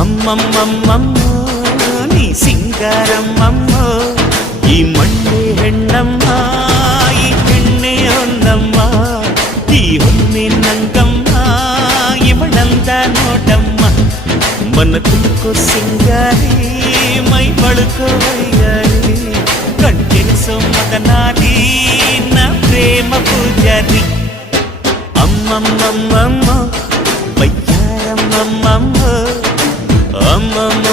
అమ్మమ్మమ్మమ్మో నీ సింగారమ్మమ్మో ఈ మಣ್ಣే ಹೆಣ್ಣಮ್ಮ ಈ ಹೆಣ್ಣೆ ಹೊನ್ನಮ್ಮ ಈ ಹೊನ್ನೆ ನಂಗಮ್ಮ ಇವಳಂದ ನೋಡಮ್ಮ ಮನ ತುಕ್ಕೋ ಸಿಂಗಾರಿ ಮೈ ಬಳುಕೋ ವೈಯಾರಿ ಕಣ್ತೆರೆಸೋ ಮದನಾರಿ ನ ಪ್ರೇಮ ಪೂಜಾರಿ ಅಮ್ಮಮ್ಮಮ್ಮಮ್ಮ ವೈಯಾರಮ್ಮಮ್ಮಮ್ಮ ಅಮ್ಮಮ್ಮ